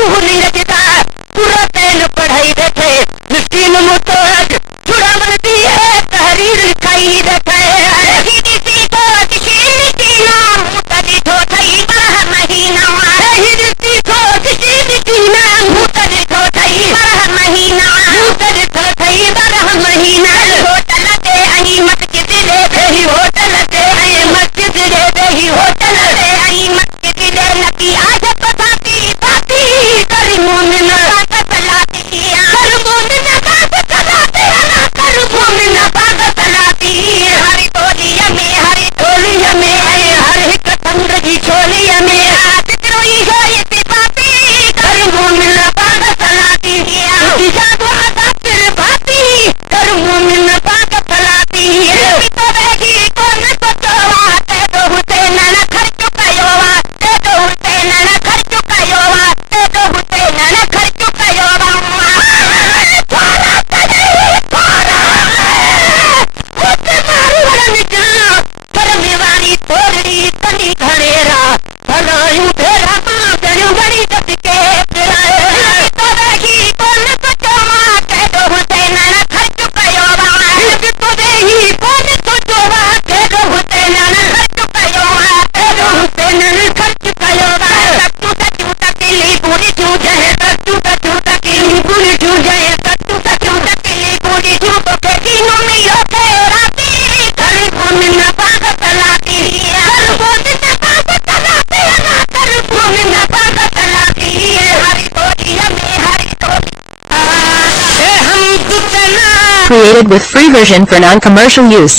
रूह नहीं रखता पूरा तेल पढ़ाई देखे मिस्किन मुतोज छुड़ा मन दिए तहरीर लिखाई देखे हिदी को किसी की नाम मुतदी तो थई बरह महीना हिदी को किसी की नाम मुतदी तो थई बरह महीना मुतदी तो थई बरह महीना होटल दे आई मस्जिद दे दही होटल दे आई मस्जिद दे दही होटल दे आई मस्जिद दे नकी आज पताती पाती कर मोमिन बात चलाती कर मोमिन बात चलाती ना कर मोमिन बात चलाती हरी टोलिया में हर एक संग की छोलिया में आज रोई है इतनी बाती कर मोमिन बात चलाती जादू आदर भाती कर मोमिन बात चलाती तो बेगी कौन सोचोवा ते तो हुसैन न खर्च कयोवा ते तो हुसैन न खर्च कयोवा ते तो हुसैन न खर्च कयोवा पारा तने पारा होते मारू वरन जा परमेवारी तोरी तनी घणेरा भलायू तेरा मां जणू बड़ी जट के फिराए तो बेगी कौन सोचोवा ते तो हुसैन न खर्च कयोवा तो बेगी कौन सोचोवा ते तो हुसैन न खर्च कयोवा ते तो हुसैन न खर्च कयोवा सच्चू तकली पूरी छू जाए सच्चू तकली पूरी छू जाए सच्चू तकली पूरी छू तो तीनों मिलो के राती कर मोमिन बाग चलाती कर मोमिन बाग चलाती ना कर मोमिन बाग चलाती हरी टोलिया में हरी टोली हम कितना Created with free version for non-commercial use.